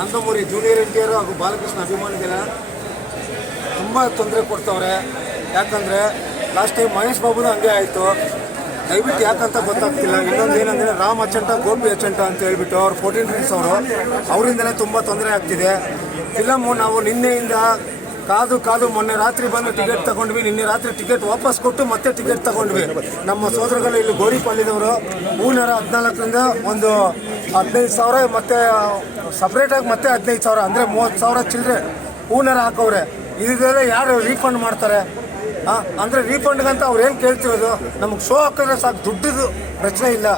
Nandamuri junior NTR ಹಾಗೂ ಬಾಲಕೃಷ್ಣ ಅಭಿಮಾನಿಗಳ ತುಂಬ ತೊಂದರೆ ಕೊಡ್ತವ್ರೆ. ಯಾಕಂದರೆ ಲಾಸ್ಟ್ ಟೈಮ್ ಮಹೇಶ್ ಬಾಬುನೂ ಹಂಗೆ ಆಯಿತು. ದಯವಿಟ್ಟು ಯಾಕಂತ ಗೊತ್ತಾಗ್ತಿಲ್ಲ. ಇನ್ನೊಂದು ಏನಂದರೆ ರಾಮ್ ಅಚ್ಚಂಟ ಗೋಪಿ ಅಚ್ಚಂಟ ಅಂತ ಹೇಳ್ಬಿಟ್ಟು ಅವ್ರು 14 ಫ್ರೆಂಡ್ಸ್ ಅವರಿಂದಲೇ ತುಂಬ ತೊಂದರೆ ಆಗ್ತಿದೆ. ಫಿಲಮು ನಾವು ನಿನ್ನೆಯಿಂದ ಕಾದು ಮೊನ್ನೆ ರಾತ್ರಿ ಬಂದು ಟಿಕೆಟ್ ತಗೊಂಡ್ವಿ. ನಿನ್ನೆ ರಾತ್ರಿ ಟಿಕೆಟ್ ವಾಪಸ್ ಕೊಟ್ಟು ಮತ್ತೆ ಟಿಕೆಟ್ ತಗೊಂಡ್ವಿ. ನಮ್ಮ ಸೋದರಗಳು ಇಲ್ಲಿ ಗೋರಿಪಾಳ್ಯದವರು ಹೂನರ 14ರಿಂದ ಒಂದು 15,000 ಮತ್ತೆ ಸಪ್ರೇಟಾಗಿ ಮತ್ತೆ 15,000 ಅಂದರೆ 30,000 ಚಿಲ್ಲರೆ ಹೂನರ ಹಾಕವ್ರೆ. ಇದೆಲ್ಲ ಯಾರು ರೀಫಂಡ್ ಮಾಡ್ತಾರೆ? ಅಂದರೆ ರೀಫಂಡ್ಗಂತ ಅವ್ರು ಏನು ಕೇಳ್ತಿರೋದು? ನಮಗೆ ಶೋ ಹಾಕಿದ್ರೆ ಸಾಕು, ದುಡ್ಡಿದು ಪ್ರಶ್ನೆ ಇಲ್ಲ,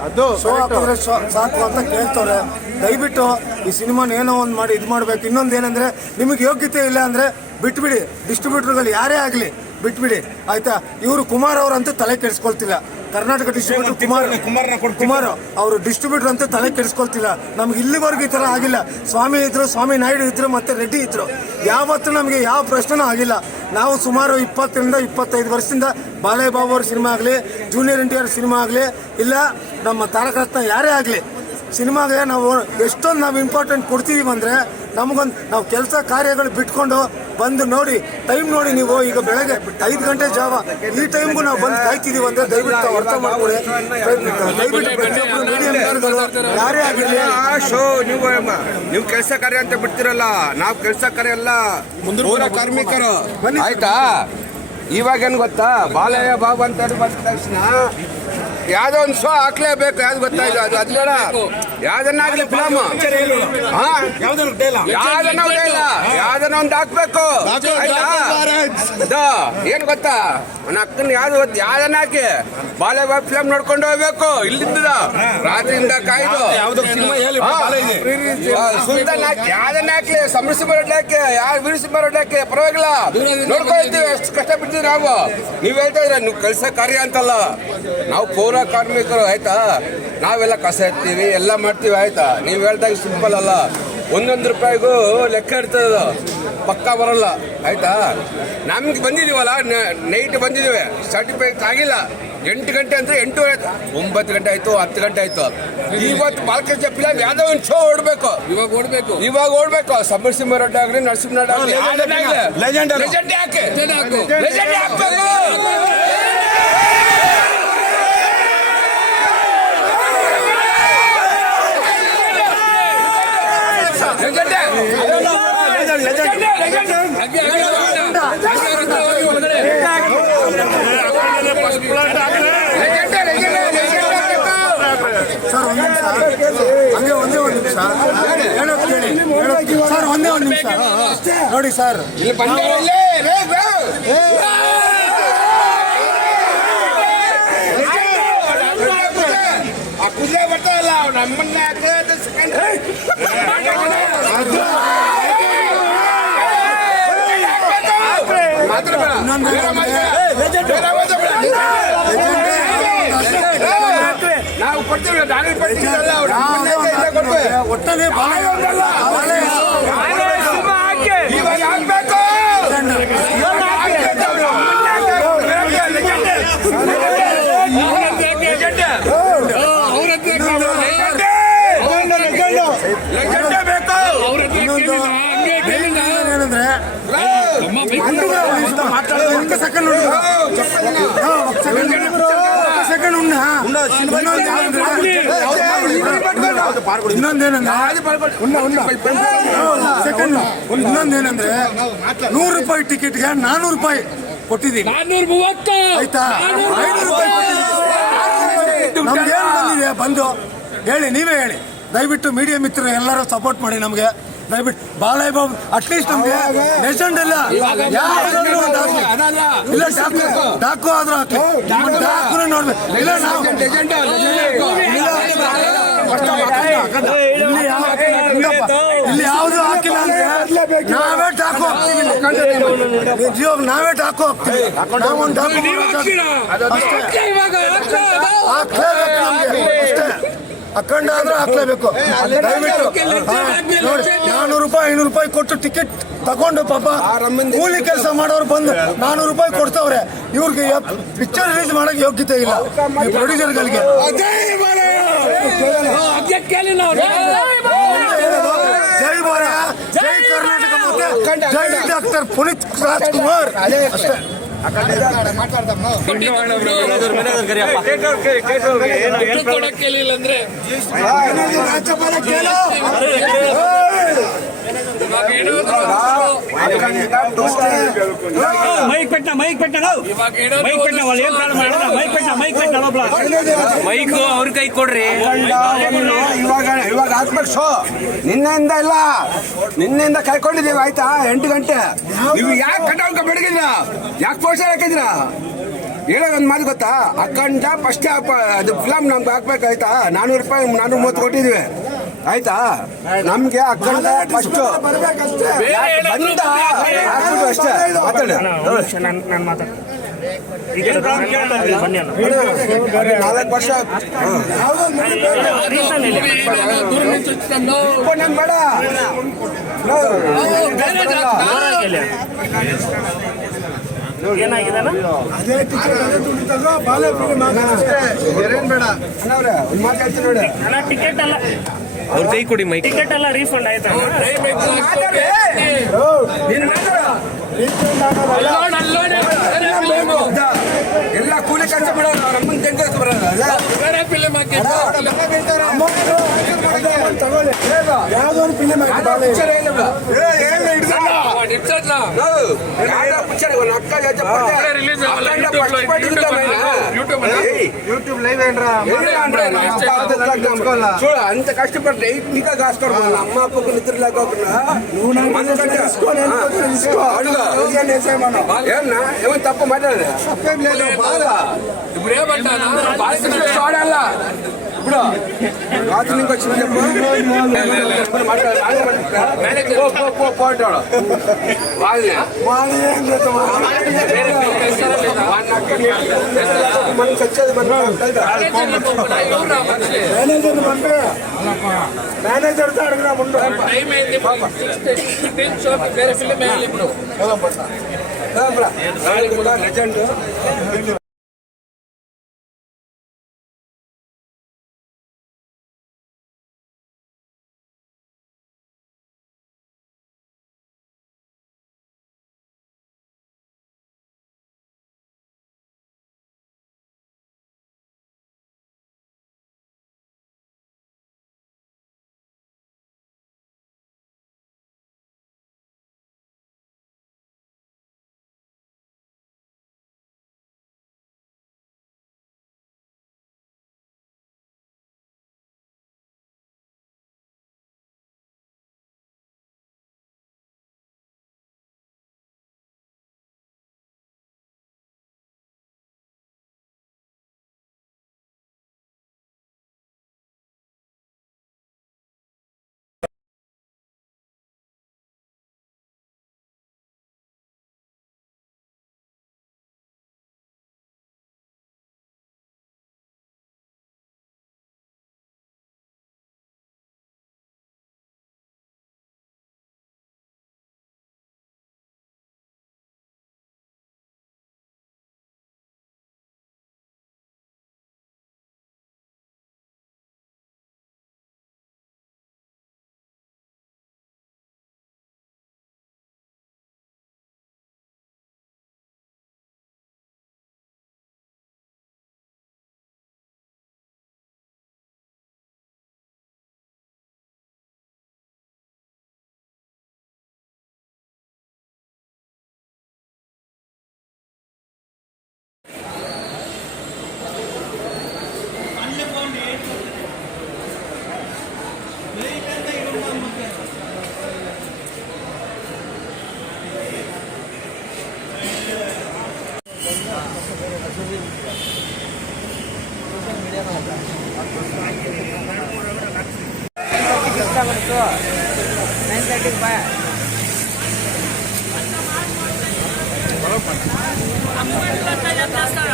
ಶೋ ಹಾಕಿದ್ರೆ ಸಾಕು ಅಂತ ಕೇಳ್ತವ್ರೆ. ದಯವಿಟ್ಟು ಈ ಸಿನಿಮಾನ ಏನೋ ಒಂದು ಮಾಡಿ ಇದು ಮಾಡಬೇಕು. ಇನ್ನೊಂದು ಏನಂದರೆ ನಿಮಗೆ ಯೋಗ್ಯತೆ ಇಲ್ಲ ಅಂದರೆ ಬಿಟ್ಬಿಡಿ. ಡಿಸ್ಟ್ರಿಬ್ಯೂಟರ್ಗಳು ಯಾರೇ ಆಗಲಿ ಬಿಟ್ಬಿಡಿ, ಆಯ್ತಾ? ಇವರು ಕುಮಾರ್ ಅವರಂತೂ ತಲೆ ಕೆಡಿಸ್ಕೊಳ್ತಿಲ್ಲ. ಕರ್ನಾಟಕ ಡಿಸ್ಟ್ರಿಬ್ಯೂಟರ್ ಕುಮಾರ್ ಅವರು ಡಿಸ್ಟ್ರಿಬ್ಯೂಟರ್ ಅಂತ ತಲೆ ಕೆಡಿಸ್ಕೊಳ್ತಿಲ್ಲ. ನಮ್ಗೆ ಇಲ್ಲಿವರೆಗೂ ಈ ಥರ ಆಗಿಲ್ಲ. ಸ್ವಾಮಿ ಇದ್ರು, ಸ್ವಾಮಿ ನಾಯ್ಡು ಇದ್ರು, ಮತ್ತೆ ರೆಡ್ಡಿ ಇದ್ರು. ಯಾವತ್ತೂ ನಮಗೆ ಯಾವ ಪ್ರಶ್ನೆನೂ ಆಗಿಲ್ಲ. ನಾವು ಸುಮಾರು 20ರಿಂದ 25 ವರ್ಷದಿಂದ ಬಾಲಯ್ಯಬಾಬು ಅವ್ರ ಸಿನಿಮಾ ಆಗಲಿ, ಜೂನಿಯರ್ ಎನ್ಟಿಆರ್ ಸಿನಿಮಾ ಆಗಲಿ, ಇಲ್ಲ ನಮ್ಮ ತಾರಕ ರತ್ನ ಯಾರೇ ಆಗಲಿ, ಸಿನಿಮಾಗೆ ನಾವು ಎಷ್ಟೊಂದು ನಾವು ಇಂಪಾರ್ಟೆಂಟ್ ಕೊಡ್ತೀವಿ ಅಂದರೆ ನಮಗೊಂದು ನಾವು ಕೆಲಸ ಕಾರ್ಯಗಳು ಬಿಟ್ಕೊಂಡು ಬಂದು ನೋಡಿ, ಟೈಮ್ ನೋಡಿ. ನೀವು ಈಗ ಬೆಳಗ್ಗೆ 5 ಗಂಟೆ ಜಾವ ಈ ಟೈಮ್ಗೂ ನಾವು ಬಂದು ಕಾಯ್ತಿದೀವಿ ಅಂದರೆ ದಯವಿಟ್ಟು ಅರ್ಥ ಮಾಡ್ಕೊಳ್ಳಿ. ದಯವಿಟ್ಟು ಯಾರೇ ಆಗಿರಲಿ ಶೋ ನೀವು ಕೆಲಸ ಕಾರ್ಯ ಅಂತ ಬಿಡ್ತಿರಲ್ಲ, ನಾವು ಕೆಲಸ ಕಾರ್ಯ ಎಲ್ಲ ಪೌರ ಕಾರ್ಮಿಕರು, ಆಯ್ತಾ? ಇವಾಗ ಏನು ಗೊತ್ತಾ, ಬಾಲಯ್ಯ ಬಾಬು ಅಂತ ಬಂದ ತಕ್ಷಣ ಯಾವ್ದೋ ಒಂದು ಶೋ ಹಾಕ್ಲೇಬೇಕು. ಯಾವ್ದು ಗೊತ್ತಾಯ್ತು? ಅದು ಅದ್ಬೇಡ, ಯಾವ್ದನ್ನಾಗ್ಲಿ ಫಿಲಮ್ ಯಾವ್ದನ್ನ ಒಂದು ಹಾಕ್ಬೇಕು, ಆಯ್ತಾ? ಏನ್ ಗೊತ್ತಾ, ನನ್ನ ಅಕ್ಕನ ಯಾವ್ದನ್ನ ಹಾಕಿ ಬಾಲಯ್ಯ ಬಾಬು ಫಿಲಮ್ ನೋಡ್ಕೊಂಡು ಹೋಗ್ಬೇಕು. ಇಲ್ಲಿಂದ ರಾತ್ರಿಯಿಂದ ಕಾಯ್ದು ಸುಲ್ತಾನ್ ಹಾಕಿ ಯಾವ್ದನ್ನ ಹಾಕ್ಲಿ, ಸಮರಸಿಂಹ ರೆಡ್ಡಿ ಹಾಕಿ, ಯಾರು ವೀರಸಿಂಹ ರೆಡ್ಡಿ ಹಾಕಿ, ಪರವಾಗಿಲ್ಲ ನೋಡ್ಕೊಳ್ತೀವಿ. ಎಷ್ಟು ಕಷ್ಟ ಬಿಡ್ತೀವಿ ನಾವು. ನೀವ್ ಹೇಳ್ತಾ ಇದ್ರೆ ನೀವು ಕೆಲಸ ಕಾರ್ಯ ಅಂತಲ್ಲ, ನಾವು ಪೌರ ಕಾರ್ಮಿಕರು, ಆಯ್ತಾ? ನಾವೆಲ್ಲ ಕಸ ಎತ್ತೀವಿ, ಎಲ್ಲ ಮಾಡ್ತೀವಿ, ಆಯ್ತಾ? ನೀವು ಹೇಳ್ದಾಗ ಸಿಂಪಲ್ ಅಲ್ಲ. 1 ರೂಪಾಯಿಗೂ ಲೆಕ್ಕ ಇರ್ತದ, ಪಕ್ಕ ಬರಲ್ಲ, ಆಯ್ತಾ? ನಮ್ಗೆ ಬಂದಿದೀವಲ್ಲ, ನೈಟ್ ಬಂದಿದ್ದೀವಿ, ಸರ್ಟಿಫಿಕೇಟ್ ಆಗಿಲ್ಲ. 8 ಗಂಟೆ ಅಂದ್ರೆ 8:30 ಆಯ್ತು, 9 ಗಂಟೆ ಆಯ್ತು, 10 ಗಂಟೆ ಆಯ್ತು. ಇವತ್ತು ಬಾಲಕೃಷ್ಣ ಫಿಲಮ್ ಯಾವ್ದೋ ಒಂದು ಶೋ ಇವಾಗ ಓಡ್ಬೇಕು. ಸಮರಸಿಂಹ ರೆಡ್ಡಿ ಆಗ್ರಿ, ನರಸಿಂಹ ರೆಡ್ಡಿ ಆಗ್ಲಿ, ಲೆಜೆಂಡ್ ಯಾಕೆ ಲೆಜೆಂಡ್ ಹಾಕ್ಬೇಕು. ಸರ್ ಒಂದೇ ಒಂದು ನಿಮಿಷ ಹೇಳೋದು ಕೇಳಿ ಸರ್, ಒಂದೇ ಒಂದು ನಿಮಿಷ ನೋಡಿ ಸರ್. ಕುದುರೆ ಬರ್ತಾವಲ್ಲ ನಮ್ಮನ್ನ ನಾವು ಕೊಡ್ತೀವಿ, ಒಟ್ಟಲ್ಲಿ ಇವಾಗ ಆಗ್ಬೇಕು. ಏನಂದ್ರೆ ಸೆಕೆಂಡ್ ಇನ್ನೊಂದೇನಂದ್ರೆ 100 ರೂಪಾಯಿ ಟಿಕೆಟ್ಗೆ 400 ರೂಪಾಯಿ ಕೊಟ್ಟಿದ್ದೀವಿ, ಆಯ್ತಾ? 500 ರೂಪಾಯಿ ನಮ್ಗೆ ಏನು ಬಂದಿದೆ ಬಂದು ಹೇಳಿ, ನೀವೇ ಹೇಳಿ. ದಯವಿಟ್ಟು ಮೀಡಿಯಾ ಮಿತ್ರರು ಎಲ್ಲರೂ ಸಪೋರ್ಟ್ ಮಾಡಿ ನಮಗೆ. ದಯವಿಟ್ಟು ಬಾಲಯ್ಯ ಬಾಬು ಅಟ್ಲೀಸ್ಟ್ ನಮ್ಗೆ ಲೆಜೆಂಡ್ ಇಲ್ಲ, ಇಲ್ಲ ಡಾಕು ಆದ್ರೂ ಹಾಕಿ, ಡಾಕು ನೋಡ್ಬೇಕು. ಇಲ್ಲ ನಾವು ಇಲ್ಲಿ ಯಾವುದು ಹಾಕಿಲ್ಲ ಅಂದ್ರೆ ನಾವೇ ಡಾಕು ಹೋಗ್ತೀವಿ. ನಾವೇ ಡಾಕು ಹೋಗ್ತೀವಿ. ನಾವೊಂದು ಡಾಕು ಅಖಂಡ ಆದ್ರೂ ಹಾಕ್ಲೇಬೇಕು. ದಯವಿಟ್ಟು ನೋಡಿ, 400 ರೂಪಾಯಿ 500 ರೂಪಾಯಿ ಕೊಟ್ಟು ಟಿಕೆಟ್ ತಗೊಂಡು ಪಾಪ ಕೂಲಿ ಕೆಲಸ ಮಾಡೋರು ಬಂದು 400 ರೂಪಾಯಿ ಕೊಡ್ತಾವ್ರೆ. ಇವ್ರಿಗೆ ಪಿಕ್ಚರ್ ರಿಲೀಸ್ ಮಾಡಕ್ಕೆ ಯೋಗ್ಯತೆ ಇಲ್ಲ ಈ ಪ್ರೊಡ್ಯೂಸರ್ಗಳಿಗೆ. ಜೈ ಭಾರತ್, ಜೈ ಕರ್ನಾಟಕ ಮತ್ತೆ ಜೈ ಡಾಕ್ಟರ್ ಪುನೀತ್ ರಾಜ್ಕುಮಾರ್. ಅಷ್ಟೇ. ರಾಜ್ಯಪಾಲ ಕೇಳು. ಮೈಕ್ ಅವ್ರ ಕೈ ಕೊಡ್ರಿ. ಇವಾಗ ಹಾಕ್ಬೇಕು ಶೋ. ನಿನ್ನೆಯಿಂದ ಇಲ್ಲ, ನಿನ್ನೆಯಿಂದ ಕಾಯ್ಕೊಂಡಿದ್ದೀವಿ ಆಯ್ತಾ. 8 ಗಂಟೆ ನೀವು ಯಾಕೆ ಕಟಾಂಕ ಬೆಳಗಿದ್ರ, ಯಾಕೆ ಪೋಸ್ಟರ್ ಹಾಕಿದ್ರ? ಹೇಳೋ ಒಂದು ಮಾತು ಗೊತ್ತಾ, ಅಖಂಡ ಫಸ್ಟ್ ಅದು ಫಿಲಮ್ ನಮ್ಗೆ ಹಾಕ್ಬೇಕಾಯ್ತಾ. 400 ರೂಪಾಯಿ 430 ಕೊಟ್ಟಿದ್ವಿ ಆಯ್ತಾ. ನಮ್ಗೆ ಅಖಂಡ ಫಸ್ಟ್ ಬಂದ ಹಾಕ್ಬಿಟ್ಟು ಅಷ್ಟೇ. ಮಾತಾಡಿ, ನಾನು ಮಾತಾಡ್ತೀನಿ. 4 ವರ್ಷ ಬೇಡ ಏನಾಗಿದಾನ ಅದೇ ಟಿಕೆಟ್ ಅದೇ ದುಡಿತಲ್ವ ಬಾಲೆ ಬೇರೇನ್ ಬೇಡ ಅಣ್ಣವ್ರೆ ಒಂದು ಮಾತಾಡ್ತೀನಿ ನೋಡಿ. ಅಲ್ಲ ಟಿಕೆಟ್ ಅಲ್ಲ, ಅವ್ರ ಕೈ ಕೊಡಿ ಮೈಕ್. ಟಿಕೆಟ್ ಎಲ್ಲ ರೀಫಂಡ್ ಆಯ್ತಾ? ಎಲ್ಲ ಕೂಲಿ ಕೆಲಸ ಮಾಡೋರು ನಮ್ಮನ್ನ ತೆಗೆದು ಬರೋದು. ಯಾವ್ದೋ ಒಂದು ಫಿಲ್ಮ್ ಯೂಟ್ಯೂಬ್ ಲೈವ್ చూడ అంత కష్టపడి ఇంకా కాసుకోవాలి. అమ్మ అప్పకు నిద్ర లేకోకుండా ఏమన్నా ఏమో తప్పు మాట్లాడదు. తప్పేం లేదు. బాగా ఇప్పుడు ఏమంటా చూడాలా. ఇప్పుడు రాత్రి నుంచి వచ్చింది చెప్పు. పోటాడు వాళ్ళే మనకి వచ్చేది మేనేజర్ పంపే. మేనేజర్ తో అడిగినా ముందు లెజెండ్.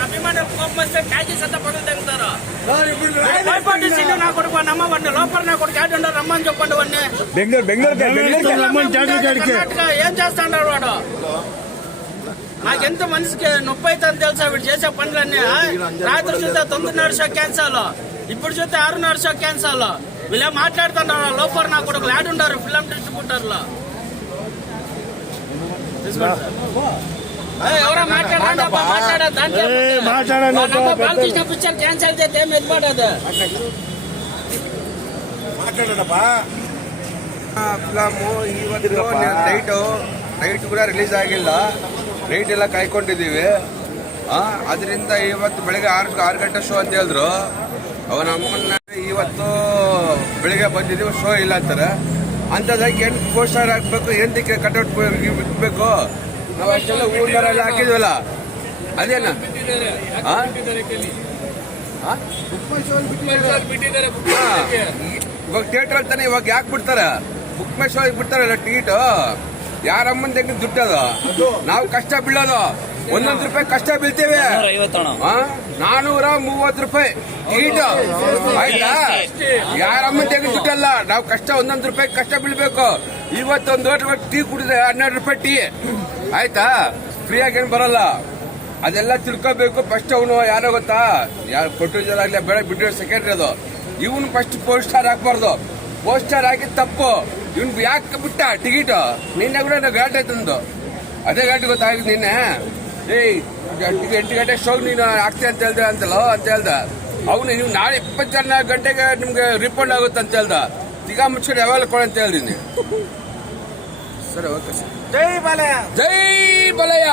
అభిమానులు కోపం వస్తే ట్యాక్సీస్ అంతా పనులు తెగుతారు. భయపడి సీట్లు నా కొడుకు నమ్మ వాడిని లోపల నా కొడుకు యాడ్ ఉండరు రమ్మని చెప్పండి వాడిని. కర్ణాటక ఏం చేస్తాడు వాడు? నాకెంత మనిషికి నొప్పి అవుతుంది తెలుసా వీడు చేసే పనులన్నీ. రాత్రి చూస్తే 9:30 షో క్యాన్సల్. ఇప్పుడు చూస్తే 6:30 షో క్యాన్సల్. వీళ్ళే మాట్లాడుతున్నారు లోపర్ నా కొడుకు యాడుండారు ఫిల్మ్ డిస్ట్రిబ్యూటర్లో. ఎవరో మాట్లాడండి బాలకృష్ణ పిక్చర్ క్యాన్సల్ చేస్తే ఏం ఎత్తుపడదు. ಮಾತಾಡೋಣಪ್ಪ. ಫಿಲಮು ಇವತ್ತು ನೈಟ್ ಕೂಡ ರಿಲೀಸ್ ಆಗಿಲ್ಲ. ನೈಟ್ ಎಲ್ಲ ಕಾಯ್ಕೊಂಡಿದ್ದೀವಿ. ಅದರಿಂದ ಇವತ್ತು ಬೆಳಿಗ್ಗೆ 6 ಗಂಟೆ ಶೋ ಅಂತ ಹೇಳಿದ್ರು. ಅವನ ಅಮ್ಮನ್ನ ಇವತ್ತು ಬೆಳಿಗ್ಗೆ ಬಂದಿದ್ದೀವಿ, ಶೋ ಇಲ್ಲ ಅಂತಾರೆ. ಅಂಥದ್ದಾಗಿ ಏನು ಪೋಸ್ಟರ್ ಹಾಕ್ಬೇಕು, ಎಂದಕ್ಕೆ ಕಟ್ಔಟ್ ಬಿಡ್ಬೇಕು, ನಾವು ಅಷ್ಟೆಲ್ಲ ಊರಲ್ಲ ಹಾಕಿದ್ವಲ್ಲ ಅದೇನ ಇವಾಗ ಥಿಯೇಟರ್ ಅಂತಾನೆ ಇವಾಗ ಯಾಕೆ ಬಿಡ್ತಾರ? ಬುಕ್ ಮೈ ಶೋ ಬಿಡ್ತಾರಲ್ಲ ಟಿಕೆಟ್. ಯಾರಮ್ಮನ ಹೆಂಗ್ ದುಡ್ಡದು? ನಾವು ಕಷ್ಟ ಬೀಳೋದು, 1 ರೂಪಾಯಿ ಕಷ್ಟ ಬೀಳ್ತೇವೆ. 430 ರೂಪಾಯಿ ಟಿಕೆಟ್ ಆಯ್ತಾ? ಯಾರಮ್ಮನ ಹೆಂಗ್ ದುಡ್ಡಲ್ಲ, ನಾವು ಕಷ್ಟ 1 ರೂಪಾಯಿ ಕಷ್ಟ ಬೀಳ್ಬೇಕು. ಇವತ್ತು 1 ಲೋಟ ಟೀ ಕುಡಿದ್ರೆ 12 ರೂಪಾಯಿ ಟೀ ಆಯ್ತಾ? ಫ್ರೀಯಾಗಿ ಏನು ಬರಲ್ಲ. ಅದೆಲ್ಲ ತಿಳ್ಕೋಬೇಕು. ಫಸ್ಟ್ ಅವನು ಯಾರೋ ಗೊತ್ತಾ, ಯಾರು ಪ್ರೊಡ್ಯೂಸರ್ ಆಗ್ಲಿ ಬೇಡ ಬಿಟ್ಟು ಸೆಕೆಂಡ್ರಿ ಅದು. ಇವನು ಫಸ್ಟ್ ಪೋಸ್ಟರ್ ಹಾಕ್ಬಾರ್ದು. ಪೋಸ್ಟರ್ ಹಾಕಿ ತಪ್ಪು. ಇವನ್ ಯಾಕೆ ಬಿಟ್ಟ ಟಿಕೆಟ್? ನಿನ್ನೆ ಕೂಡ ಘಾಟ್ ಆಯ್ತಂದು. ಅದೇ ಘಾಟ್ ಗೊತ್ತಾಗಿದೆ ನಿನ್ನೆ. 8 ಗಂಟೆ ಶೋ ನೀನು ಆಗ್ತೀಯ ಅಂತ ಹೇಳ್ದೆ ಅಂತ ಹೇಳ್ದ ಅವನು. ನೀವು ನಾಳೆ 24 ಗಂಟೆಗೆ ನಿಮ್ಗೆ ರಿಪೋರ್ಟ್ ಆಗುತ್ತೆ ಅಂತ ಹೇಳ್ದ. ತಿಗಾ ಮುಚ್ಕೊಂಡು ಯಾವಾಗ ಕೊಡ ಅಂತ ಹೇಳಿದೀನಿ. ಸರಿ, ಓಕೆ ಸರ್. ಜೈ ಬಾಲಯ್ಯ. ಜೈ ಬಾಲಯ್ಯ.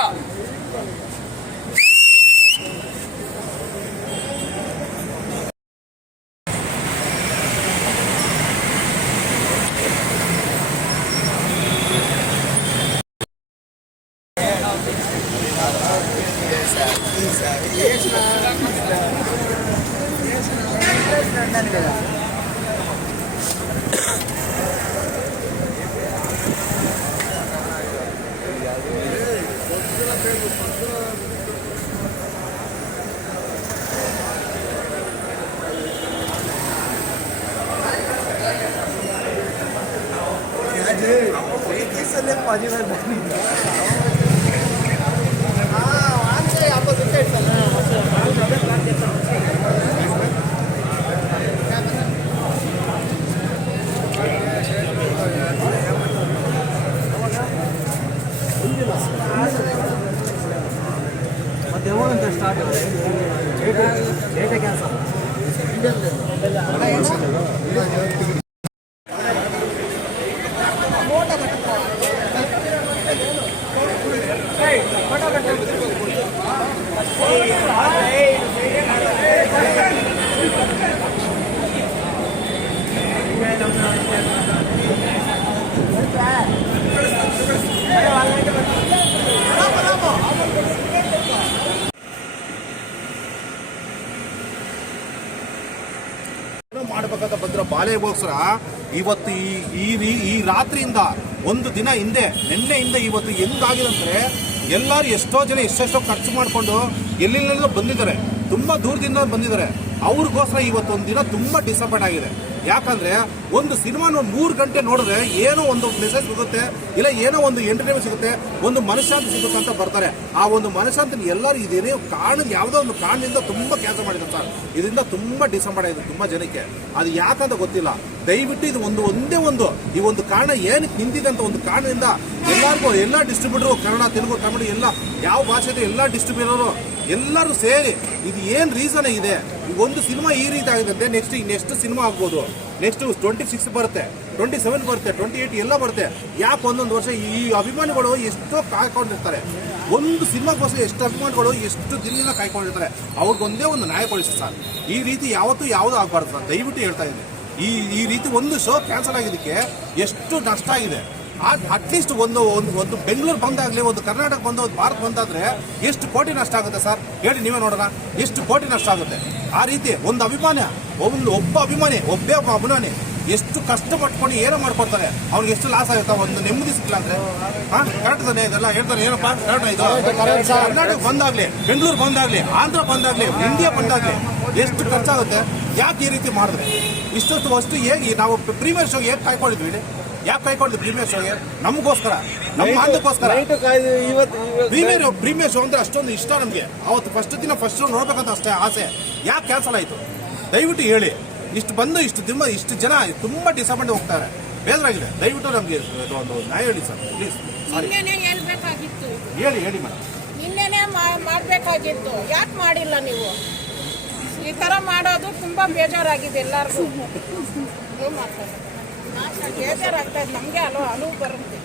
ಮತ್ತೆ ಯಾವಾಗಂತ ಸ್ಟಾರ್ಟ್ ಡೇಟ್ ಕ್ಯಾನ್ಸಲ್. ಮಾಡಬೇಕಂತ ಬಂದಿರೋ ಬಾಲೆಗೋಸ್ಕರ ಇವತ್ತು ಈ ರಾತ್ರಿಯಿಂದ 1 ದಿನ ಹಿಂದೆ, ನಿನ್ನೆಯಿಂದ ಇವತ್ತು ಹೆಂಗಾಗಿದೆ ಅಂದ್ರೆ ಎಲ್ಲರೂ ಎಷ್ಟೋ ಜನ ಎಷ್ಟೆಷ್ಟೋ ಖರ್ಚು ಮಾಡಿಕೊಂಡು ಎಲ್ಲೆಲ್ಲೆಲ್ಲೋ ಬಂದಿದ್ದಾರೆ, ತುಂಬ ದೂರದಿಂದ ಬಂದಿದ್ದಾರೆ. ಅವ್ರಿಗೋಸ್ಕರ ಇವತ್ತು 1 ದಿನ ತುಂಬ ಡಿಸಪಾಯಿಂಟ್ ಆಗಿದೆ. ಯಾಕಂದ್ರೆ ಒಂದು ಸಿನಿಮಾನ 3 ಗಂಟೆ ನೋಡಿದ್ರೆ ಏನೋ ಒಂದು ಮೆಸೇಜ್ ಸಿಗುತ್ತೆ, ಇಲ್ಲ ಏನೋ ಒಂದು ಎಂಟರ್ಟೈನ್ಮೆಂಟ್ ಸಿಗುತ್ತೆ, ಒಂದು ಮನಃಶಾಂತಿ ಸಿಗುತ್ತೆ ಅಂತ ಬರ್ತಾರೆ. ಆ ಒಂದು ಮನಃಶಾಂತಿ ಎಲ್ಲರೂ ಇದೇನೇ ಕಾರಣ, ಯಾವುದೋ ಒಂದು ಕಾರಣದಿಂದ ತುಂಬ ಕೆಲಸ ಮಾಡಿದ್ದಾರೆ ಸರ್. ಇದರಿಂದ ತುಂಬ ಡಿಸಪಾಯಿಂಟ್ ಆಗಿದೆ ತುಂಬ ಜನಕ್ಕೆ. ಅದು ಯಾಕಂತ ಗೊತ್ತಿಲ್ಲ. ದಯವಿಟ್ಟು ಇದು ಒಂದೇ ಈ ಒಂದು ಕಾರಣ ಏನಕ್ಕೆ ನಿಂತಿದೆ ಅಂತ ಒಂದು ಕಾರಣದಿಂದ ಎಲ್ಲರಿಗೂ, ಎಲ್ಲ ಡಿಸ್ಟ್ರಿಬ್ಯೂಟರ್, ಕನ್ನಡ, ತೆಲುಗು, ತಮಿಳು, ಎಲ್ಲ ಯಾವ ಭಾಷೆ ಇದೆ ಎಲ್ಲ ಡಿಸ್ಟ್ರಿಬ್ಯೂಟರು ಎಲ್ಲರೂ ಸೇರಿ ಇದು ಏನು ರೀಸನ್ ಇದೆ, ಒಂದು ಸಿನಿಮಾ ಈ ರೀತಿ ಆಗಿದೆ. ನೆಕ್ಸ್ಟ್ ಸಿನಿಮಾ ಆಗ್ಬೋದು, ನೆಕ್ಸ್ಟ್ 26 ಬರುತ್ತೆ, 27 ಬರುತ್ತೆ, 28 ಎಲ್ಲ ಬರುತ್ತೆ. ಯಾಕೆ ಒಂದೊಂದು ವರ್ಷ ಈ ಅಭಿಮಾನಿಗಳು ಎಷ್ಟೋ ಕಾಯ್ಕೊಂಡಿರ್ತಾರೆ. ಒಂದು ಸಿನಿಮಾಗೋಸ್ಕರ ಎಷ್ಟು ಅಭಿಮಾನಿಗಳು ಎಷ್ಟು ದಿನದಿಂದ ಕಾಯ್ಕೊಂಡಿರ್ತಾರೆ. ಅವ್ರಿಗೊಂದೇ ಒಂದು ನ್ಯಾಯ ಕೊಡಿಸಿ ಸರ್. ಈ ರೀತಿ ಯಾವುದು ಆಗಬಾರ್ದು ಸರ್, ದಯವಿಟ್ಟು ಹೇಳ್ತಾ ಇದ್ದೀನಿ. ಈ ರೀತಿ ಒಂದು ಶೋ ಕ್ಯಾನ್ಸಲ್ ಆಗಿದ್ದಕ್ಕೆ ಎಷ್ಟು ನಷ್ಟ ಆಗಿದೆ. ಅಟ್ಲೀಸ್ಟ್ ಒಂದು ಬೆಂಗಳೂರು ಬಂದಾಗಲಿ, ಒಂದು ಕರ್ನಾಟಕ ಬಂದ, ಒಂದು ಭಾರತ ಬಂದಾದ್ರೆ ಎಷ್ಟು ಕೋಟಿ ನಷ್ಟ ಆಗುತ್ತೆ ಸರ್ ಹೇಳಿ, ನೀವೇ ನೋಡೋಣ. ಎಷ್ಟು ಕೋಟಿ ನಷ್ಟ ಆಗುತ್ತೆ. ಆ ರೀತಿ ಒಂದು ಅಭಿಮಾನಿ, ಒಬ್ಬ ಅಭಿಮಾನಿ ಎಷ್ಟು ಕಷ್ಟಪಟ್ಕೊಂಡು ಏನೋ ಮಾಡ್ಕೊಡ್ತಾರೆ, ಅವ್ನಿಗೆ ಎಷ್ಟು ಲಾಸ್ ಆಗುತ್ತೆ. ಒಂದು ನೆಮ್ಮದಿ ಸಿಕ್ಕಿಲ್ಲ ಅಂದ್ರೆ ಕರೆಕ್ಟ್ ತಾನೆ ಇದೆಲ್ಲ ಹೇಳ್ತಾರೆ. ಏನಪ್ಪ ಕರೆಕ್ಟ್ ಇದು? ಕರ್ನಾಟಕ ಬಂದಾಗ್ಲಿ, ಬೆಂಗಳೂರು ಬಂದಾಗ್ಲಿ, ಆಂಧ್ರ ಬಂದಾಗ್ಲಿ, ಇಂಡಿಯಾ ಬಂದಾಗ್ಲಿ ಎಷ್ಟು ಖರ್ಚಾಗುತ್ತೆ. ಯಾಕೆ ಈ ರೀತಿ ಮಾಡಿದ್ರೆ? ಇಷ್ಟೊತ್ತು ಹೇಗೆ ನಾವು ಪ್ರೀಮಿಯರ್ ಶೋಗೆ ಹೇಗೆ ಕಾಯ್ಕೊಂಡಿದ್ವಿ? ಯಾಕೆ ಕಾಯ್ಕೊಂಡಿದ್ವಿ ಪ್ರೀಮಿಯರ್ ಶೋಗೆ? ನಮಗೋಸ್ಕರ, ನಮ್ಮ ಆಂಧ್ರಕ್ಕೋಸ್ಕರ. ಪ್ರೀಮಿಯರ್ ಶೋ ಅಂದ್ರೆ ಅಷ್ಟೊಂದು ಇಷ್ಟ ನಮಗೆ. ಅವತ್ತು ಫಸ್ಟ್ ದಿನ ಫಸ್ಟ್ ಶೋ ನೋಡ್ಬೇಕಂತ ಅಷ್ಟೇ ಆಸೆ. ಯಾಕೆ ಕ್ಯಾನ್ಸಲ್ ಆಯ್ತು? ದಯವಿಟ್ಟು ಹೇಳಿ. ಇಷ್ಟು ಜನ ತುಂಬ ಡಿಸಪಾಯಿಂಟ್ ಹೋಗ್ತಾರೆ, ಬೇಜಾರಾಗಿದೆ. ದಯವಿಟ್ಟು ನಮಗೆ ಒಂದು ನ್ಯಾಯ ಹೇಳಿ ಸರ್, ಪ್ಲೀಸ್. ನಿನ್ನೆನೆ ಹೇಳ್ಬೇಕಾಗಿತ್ತು, ಹೇಳಿ ಮೇಡಮ್. ನಿನ್ನೆನೆ ಮಾಡ್ಬೇಕಾಗಿತ್ತು. ಯಾಕೆ ಮಾಡಿಲ್ಲ ನೀವು? ಈ ತರ ಮಾಡೋದು ತುಂಬಾ ಬೇಜಾರಾಗಿದೆ ಎಲ್ಲರಿಗೂ. ಬೇಜಾರಾಗ್ತಾ ಇದೆ ನಮ್ಗೆ. ಅನುವು ಬರುತ್ತೆ.